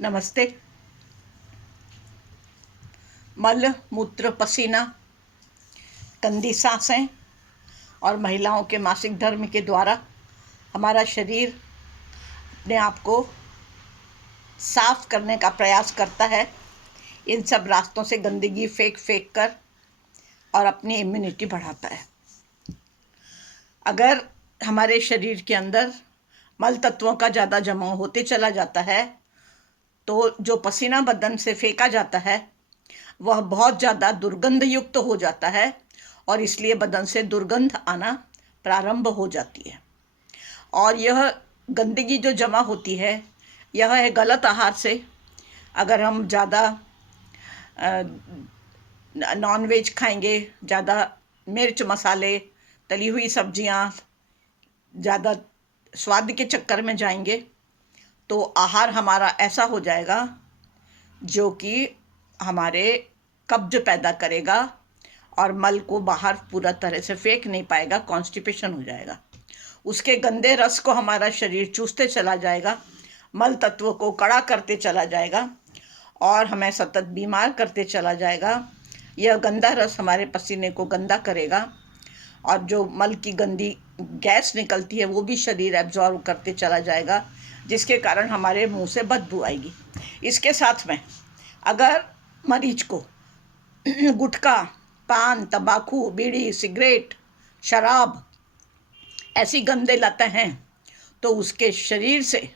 नमस्ते। मल मूत्र पसीना, गंदी सांसें और महिलाओं के मासिक धर्म के द्वारा हमारा शरीर अपने आप को साफ करने का प्रयास करता है। इन सब रास्तों से गंदगी फेंक फेंक कर और अपनी इम्यूनिटी बढ़ाता है। अगर हमारे शरीर के अंदर मल तत्वों का ज़्यादा जमाव होते चला जाता है तो जो पसीना बदन से फेंका जाता है वह बहुत ज़्यादा दुर्गंध युक्त हो जाता है और इसलिए बदन से दुर्गंध आना प्रारंभ हो जाती है। और यह गंदगी जो जमा होती है यह है गलत आहार से। अगर हम ज़्यादा नॉन वेज खाएंगे, ज़्यादा मिर्च मसाले, तली हुई सब्जियां, ज़्यादा स्वाद के चक्कर में जाएंगे तो आहार हमारा ऐसा हो जाएगा जो कि हमारे कब्ज पैदा करेगा और मल को बाहर पूरा तरह से फेंक नहीं पाएगा, कॉन्स्टिपेशन हो जाएगा। उसके गंदे रस को हमारा शरीर चूसते चला जाएगा, मल तत्व को कड़ा करते चला जाएगा और हमें सतत बीमार करते चला जाएगा। यह गंदा रस हमारे पसीने को गंदा करेगा और जो मल की गंदी गैस निकलती है वो भी शरीर एब्जॉर्ब करते चला जाएगा, जिसके कारण हमारे मुंह से बदबू आएगी। इसके साथ में अगर मरीज को गुटखा, पान, तंबाकू, बीड़ी, सिगरेट, शराब ऐसी गंदे लतें हैं तो उसके शरीर से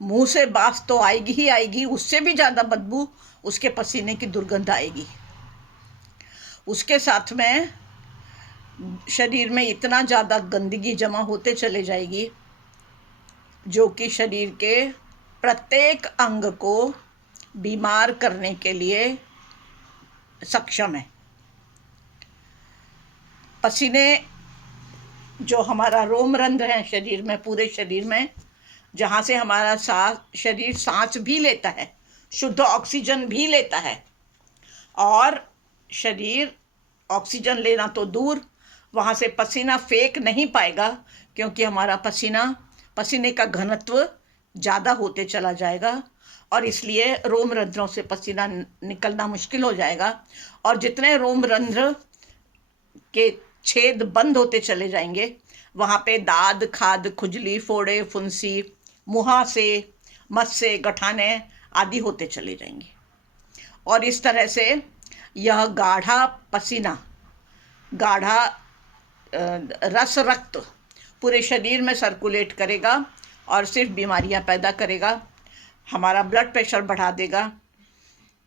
मुंह से बास तो आएगी ही आएगी, उससे भी ज़्यादा बदबू उसके पसीने की दुर्गंध आएगी। उसके साथ में शरीर में इतना ज़्यादा गंदगी जमा होते चले जाएगी जो कि शरीर के प्रत्येक अंग को बीमार करने के लिए सक्षम है। पसीने जो हमारा रोमरंध्र है शरीर में, पूरे शरीर में, जहाँ से हमारा शरीर सांस भी लेता है, शुद्ध ऑक्सीजन भी लेता है और शरीर ऑक्सीजन लेना तो दूर वहाँ से पसीना फेंक नहीं पाएगा क्योंकि हमारा पसीने का घनत्व ज़्यादा होते चला जाएगा और इसलिए रोमरंध्रों से पसीना निकलना मुश्किल हो जाएगा। और जितने रोमरंध्र के छेद बंद होते चले जाएंगे वहाँ पे दाद, खाद, खुजली, फोड़े, फुंसी, मुहासे, मस्से, गठाने आदि होते चले जाएंगे। और इस तरह से यह गाढ़ा पसीना, गाढ़ा रस रक्त पूरे शरीर में सर्कुलेट करेगा और सिर्फ बीमारियां पैदा करेगा। हमारा ब्लड प्रेशर बढ़ा देगा,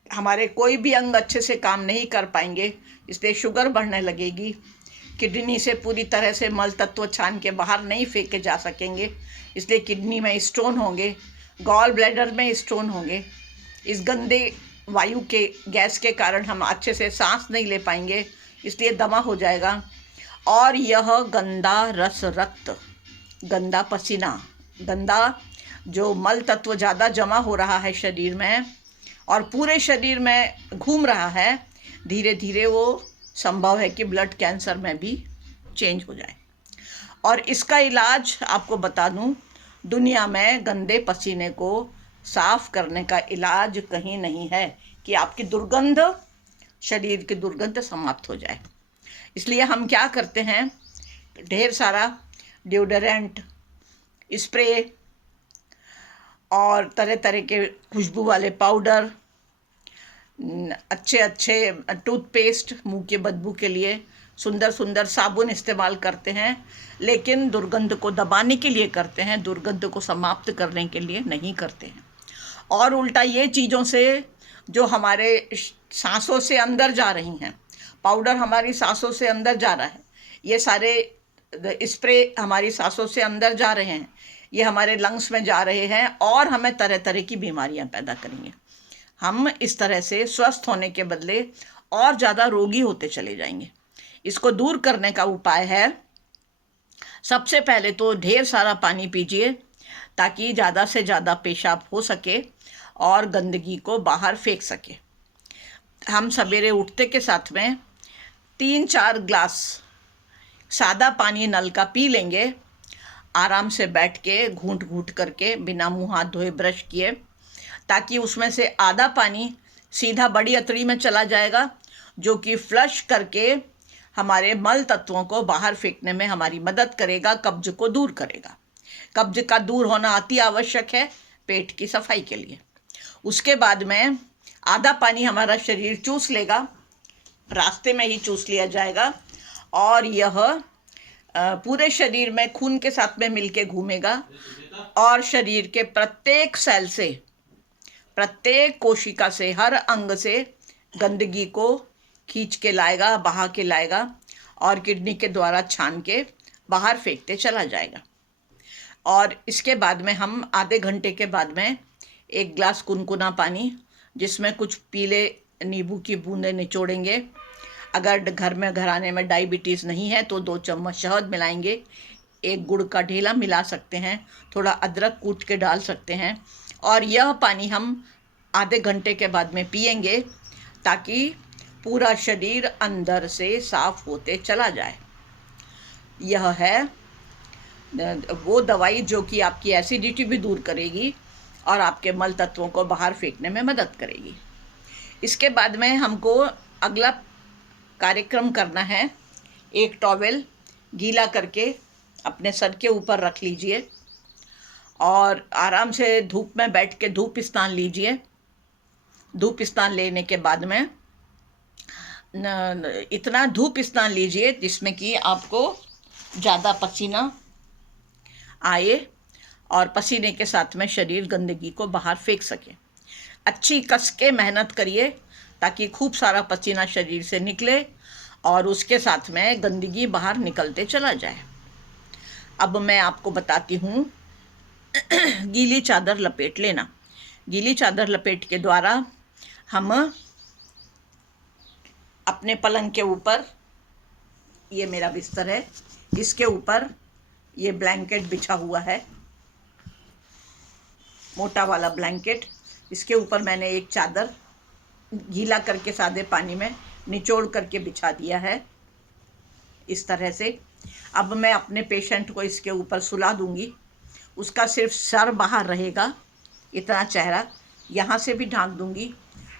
हमारे कोई भी अंग अच्छे से काम नहीं कर पाएंगे, इसलिए शुगर बढ़ने लगेगी। किडनी से पूरी तरह से मल तत्व छान के बाहर नहीं फेंके जा सकेंगे, इसलिए किडनी में स्टोन होंगे, गॉल ब्लैडर में स्टोन होंगे। इस गंदे वायु के गैस के कारण हम अच्छे से सांस नहीं ले पाएंगे, इसलिए दमा हो जाएगा। और यह गंदा रस रक्त, गंदा पसीना, गंदा जो मल तत्व ज़्यादा जमा हो रहा है शरीर में और पूरे शरीर में घूम रहा है, धीरे धीरे वो संभव है कि ब्लड कैंसर में भी चेंज हो जाए। और इसका इलाज आपको बता दूं, दुनिया में गंदे पसीने को साफ करने का इलाज कहीं नहीं है कि आपकी दुर्गंध, शरीर की दुर्गंध समाप्त हो जाए। इसलिए हम क्या करते हैं, ढेर सारा डिओडोरेंट, स्प्रे और तरह तरह के खुशबू वाले पाउडर, अच्छे अच्छे टूथपेस्ट, मुंह के बदबू के लिए सुंदर सुंदर साबुन इस्तेमाल करते हैं, लेकिन दुर्गंध को दबाने के लिए करते हैं, दुर्गंध को समाप्त करने के लिए नहीं करते हैं। और उल्टा ये चीज़ों से जो हमारे सांसों से अंदर जा रही हैं, पाउडर हमारी सांसों से अंदर जा रहा है, ये सारे स्प्रे हमारी सांसों से अंदर जा रहे हैं, ये हमारे लंग्स में जा रहे हैं और हमें तरह तरह की बीमारियां पैदा करेंगे। हम इस तरह से स्वस्थ होने के बदले और ज़्यादा रोगी होते चले जाएंगे। इसको दूर करने का उपाय है, सबसे पहले तो ढेर सारा पानी पीजिए ताकि ज़्यादा से ज़्यादा पेशाब हो सके और गंदगी को बाहर फेंक सके। हम सवेरे उठते के साथ में 3-4 ग्लास सादा पानी नल का पी लेंगे, आराम से बैठ के घूंट घूंट करके, बिना मुंह हाथ धोए ब्रश किए, ताकि उसमें से आधा पानी सीधा बड़ी अतड़ी में चला जाएगा, जो कि फ्लश करके हमारे मल तत्वों को बाहर फेंकने में हमारी मदद करेगा, कब्ज को दूर करेगा। कब्ज का दूर होना अति आवश्यक है पेट की सफाई के लिए। उसके बाद में आधा पानी हमारा शरीर चूस लेगा, रास्ते में ही चूस लिया जाएगा, और यह पूरे शरीर में खून के साथ में मिलके घूमेगा और शरीर के प्रत्येक सेल से, प्रत्येक कोशिका से, हर अंग से गंदगी को खींच के लाएगा, बहा के लाएगा और किडनी के द्वारा छान के बाहर फेंकते चला जाएगा। और इसके बाद में हम आधे घंटे के बाद में एक गिलास कुनकुना पानी, जिसमें कुछ पीले नींबू की बूंदें निचोड़ेंगे। अगर घर में घराने में डायबिटीज़ नहीं है तो 2 चम्मच शहद मिलाएंगे, एक गुड़ का ढेला मिला सकते हैं, थोड़ा अदरक कूट के डाल सकते हैं, और यह पानी हम आधे घंटे के बाद में पिएंगे ताकि पूरा शरीर अंदर से साफ होते चला जाए। यह है वो दवाई जो कि आपकी एसिडिटी भी दूर करेगी और आपके मल तत्वों को बाहर फेंकने में मदद करेगी। इसके बाद में हमको अगला कार्यक्रम करना है। एक टॉवेल गीला करके अपने सर के ऊपर रख लीजिए और आराम से धूप में बैठ के धूप स्नान लीजिए। धूप स्नान लेने के बाद में इतना धूप स्नान लीजिए जिसमें कि आपको ज़्यादा पसीना आए और पसीने के साथ में शरीर गंदगी को बाहर फेंक सके। अच्छी कस के मेहनत करिए ताकि खूब सारा पसीना शरीर से निकले और उसके साथ में गंदगी बाहर निकलते चला जाए। अब मैं आपको बताती हूँ गीली चादर लपेट लेना। गीली चादर लपेट के द्वारा हम अपने पलंग के ऊपर, ये मेरा बिस्तर है, इसके ऊपर ये ब्लैंकेट बिछा हुआ है, मोटा वाला ब्लैंकेट, इसके ऊपर मैंने एक चादर गीला करके सादे पानी में निचोड़ करके बिछा दिया है इस तरह से। अब मैं अपने पेशेंट को इसके ऊपर सुला दूंगी। उसका सिर्फ सर बाहर रहेगा, इतना चेहरा, यहाँ से भी ढांक दूंगी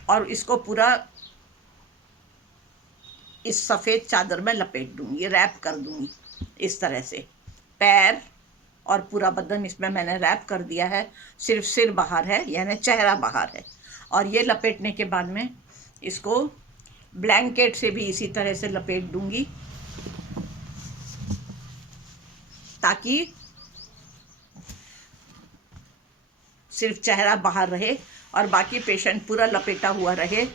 और इसको पूरा इस सफ़ेद चादर में लपेट दूंगी, रैप कर दूंगी इस तरह से। पैर और पूरा बदन इसमें मैंने रैप कर दिया है, सिर्फ सिर बाहर है, यानी चेहरा बाहर है। और ये लपेटने के बाद में इसको ब्लैंकेट से भी इसी तरह से लपेट दूंगी ताकि सिर्फ चेहरा बाहर रहे और बाकी पेशेंट पूरा लपेटा हुआ रहे।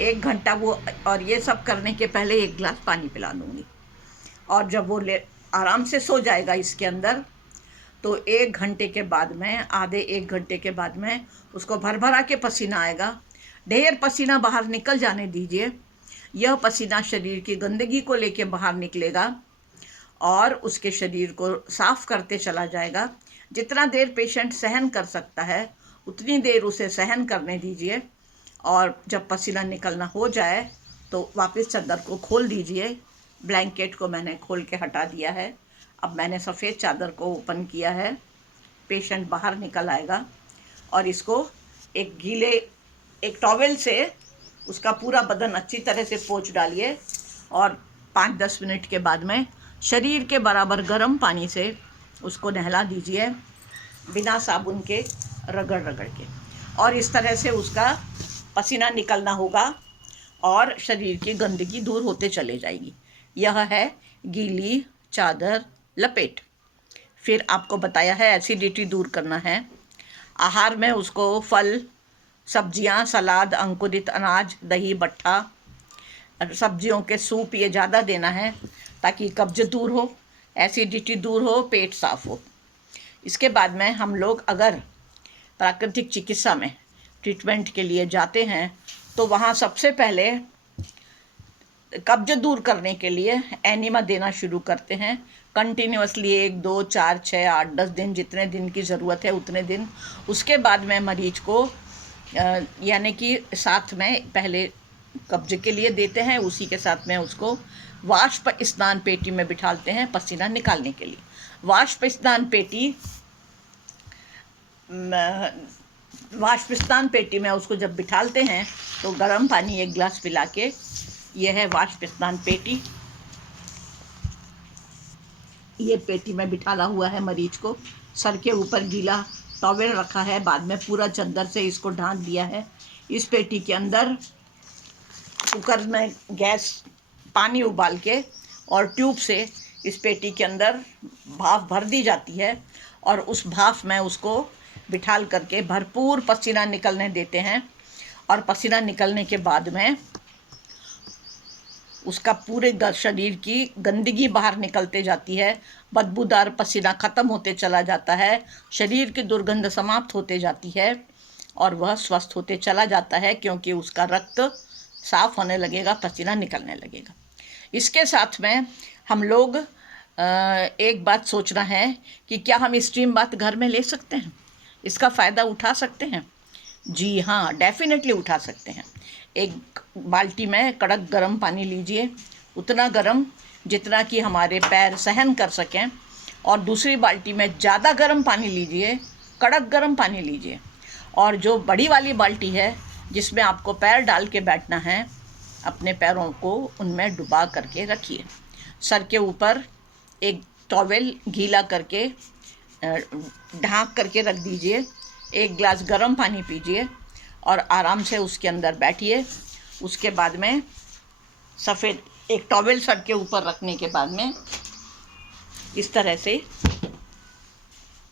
1 घंटा वो, और ये सब करने के पहले 1 गिलास पानी पिला दूंगी। और जब वो आराम से सो जाएगा इसके अंदर, तो 1 घंटे के बाद में, आधे 1 घंटे के बाद में उसको भर भरा के पसीना आएगा। ढेर पसीना बाहर निकल जाने दीजिए। यह पसीना शरीर की गंदगी को लेके बाहर निकलेगा और उसके शरीर को साफ करते चला जाएगा। जितना देर पेशेंट सहन कर सकता है उतनी देर उसे सहन करने दीजिए, और जब पसीना निकलना हो जाए तो वापस चादर को खोल दीजिए। ब्लैंकेट को मैंने खोल के हटा दिया है। अब मैंने सफ़ेद चादर को ओपन किया है। पेशेंट बाहर निकल आएगा और इसको एक टॉवेल से उसका पूरा बदन अच्छी तरह से पोंछ डालिए और 5-10 मिनट के बाद में शरीर के बराबर गर्म पानी से उसको नहला दीजिए, बिना साबुन के, रगड़ रगड़ के। और इस तरह से उसका पसीना निकलना होगा और शरीर की गंदगी दूर होते चले जाएगी। यह है गीली चादर लपेट। फिर आपको बताया है एसिडिटी दूर करना है। आहार में उसको फल, सब्जियां, सलाद, अंकुरित अनाज, दही, बट्ठा, सब्जियों के सूप ये ज़्यादा देना है ताकि कब्ज दूर हो, एसिडिटी दूर हो, पेट साफ हो। इसके बाद में हम लोग अगर प्राकृतिक चिकित्सा में ट्रीटमेंट के लिए जाते हैं तो वहाँ सबसे पहले कब्ज दूर करने के लिए एनिमा देना शुरू करते हैं कंटिन्यूअसली, 1, 2, 4, 6, 8, 10 दिन, जितने दिन की ज़रूरत है उतने दिन। उसके बाद में मरीज को यानी कि साथ में पहले कब्ज के लिए देते हैं, उसी के साथ में उसको वाष्प स्नान पेटी में बिठाते हैं पसीना निकालने के लिए। वाष्प स्नान पेटी वाष्पस्थान पेटी में उसको जब बिठालते हैं तो गर्म पानी 1 गिलास पिला के, यह है वाष्पस्थान पेटी। ये पेटी में बिठाला हुआ है मरीज को, सर के ऊपर गीला टॉवेल रखा है, बाद में पूरा चादर से इसको ढांक दिया है। इस पेटी के अंदर कुकर में गैस पानी उबाल के और ट्यूब से इस पेटी के अंदर भाप भर दी जाती है और उस भाप में उसको बिठाल करके भरपूर पसीना निकलने देते हैं। और पसीना निकलने के बाद में उसका पूरे शरीर की गंदगी बाहर निकलते जाती है, बदबूदार पसीना ख़त्म होते चला जाता है, शरीर की दुर्गंध समाप्त होते जाती है और वह स्वस्थ होते चला जाता है, क्योंकि उसका रक्त साफ होने लगेगा, पसीना निकलने लगेगा। इसके साथ में हम लोग एक बात सोचना है कि क्या हम स्टीम बाथ घर में ले सकते हैं, इसका फ़ायदा उठा सकते हैं? जी हाँ, डेफिनेटली उठा सकते हैं। एक बाल्टी में कड़क गर्म पानी लीजिए, उतना गर्म जितना कि हमारे पैर सहन कर सकें, और दूसरी बाल्टी में ज़्यादा गर्म पानी लीजिए, कड़क गर्म पानी लीजिए। और जो बड़ी वाली बाल्टी है जिसमें आपको पैर डाल के बैठना है, अपने पैरों को उनमें डुबा करके रखिए। सर के ऊपर एक टॉवेल गीला करके ढाँक करके रख दीजिए, 1 गिलास गर्म पानी पीजिए और आराम से उसके अंदर बैठिए। उसके बाद में सफ़ेद एक टॉवेल सर के ऊपर रखने के बाद में इस तरह से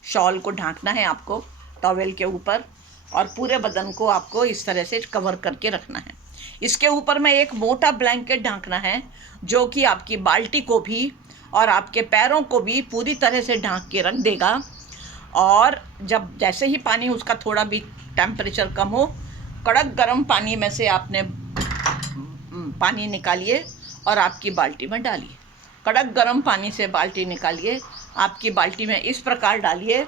शॉल को ढांकना है आपको टॉवेल के ऊपर, और पूरे बदन को आपको इस तरह से कवर करके रखना है। इसके ऊपर में एक मोटा ब्लैंकेट ढांकना है जो कि आपकी बाल्टी को भी और आपके पैरों को भी पूरी तरह से ढांक के रख देगा। और जब जैसे ही पानी उसका थोड़ा भी टेम्परेचर कम हो, कड़क गर्म पानी में से आपने पानी निकालिए और आपकी बाल्टी में डालिए। कड़क गर्म पानी से बाल्टी निकालिए, आपकी बाल्टी में इस प्रकार डालिए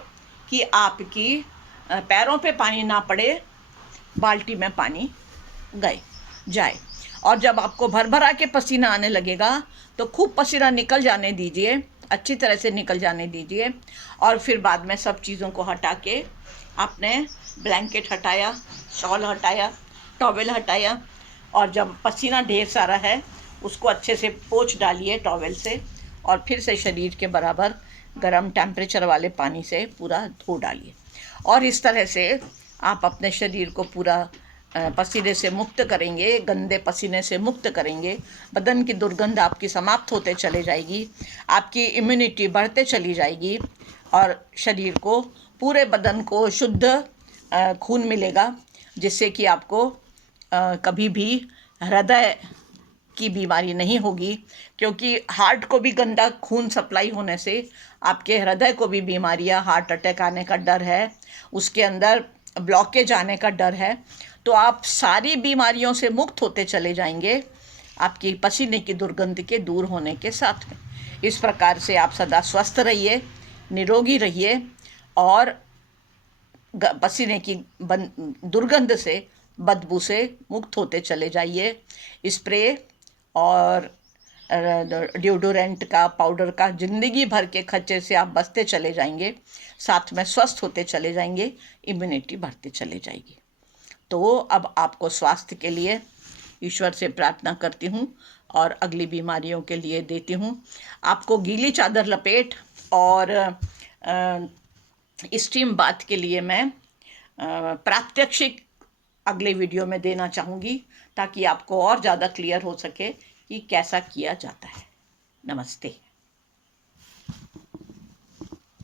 कि आपकी पैरों पे पानी ना पड़े, बाल्टी में पानी जाए। और जब आपको भर भरा के पसीना आने लगेगा तो खूब पसीना निकल जाने दीजिए, अच्छी तरह से निकल जाने दीजिए। और फिर बाद में सब चीज़ों को हटा के आपने ब्लैंकेट हटाया, शॉल हटाया, टॉवेल हटाया, और जब पसीना ढेर सारा है उसको अच्छे से पोंछ डालिए टॉवेल से, और फिर से शरीर के बराबर गर्म टेम्परेचर वाले पानी से पूरा धो डालिए। और इस तरह से आप अपने शरीर को पूरा पसीने से मुक्त करेंगे, गंदे पसीने से मुक्त करेंगे। बदन की दुर्गंध आपकी समाप्त होते चले जाएगी, आपकी इम्यूनिटी बढ़ते चली जाएगी और शरीर को, पूरे बदन को शुद्ध खून मिलेगा, जिससे कि आपको कभी भी हृदय की बीमारी नहीं होगी। क्योंकि हार्ट को भी गंदा खून सप्लाई होने से आपके हृदय को भी बीमारियां, हार्ट अटैक आने का डर है, उसके अंदर ब्लॉकेज आने का डर है। तो आप सारी बीमारियों से मुक्त होते चले जाएंगे, आपकी पसीने की दुर्गंध के दूर होने के साथ में। इस प्रकार से आप सदा स्वस्थ रहिए, निरोगी रहिए और पसीने की दुर्गंध से, बदबू से मुक्त होते चले जाइए। स्प्रे और डिओडोरेंट का, पाउडर का ज़िंदगी भर के खर्चे से आप बचते चले जाएंगे, साथ में स्वस्थ होते चले जाएंगे, इम्यूनिटी बढ़ते चले जाएगी। तो अब आपको स्वास्थ्य के लिए ईश्वर से प्रार्थना करती हूँ और अगली बीमारियों के लिए देती हूँ। आपको गीली चादर लपेट और स्टीम बाथ के लिए मैं प्रात्यक्षिक अगले वीडियो में देना चाहूँगी, ताकि आपको और ज़्यादा क्लियर हो सके कि कैसा किया जाता है। नमस्ते।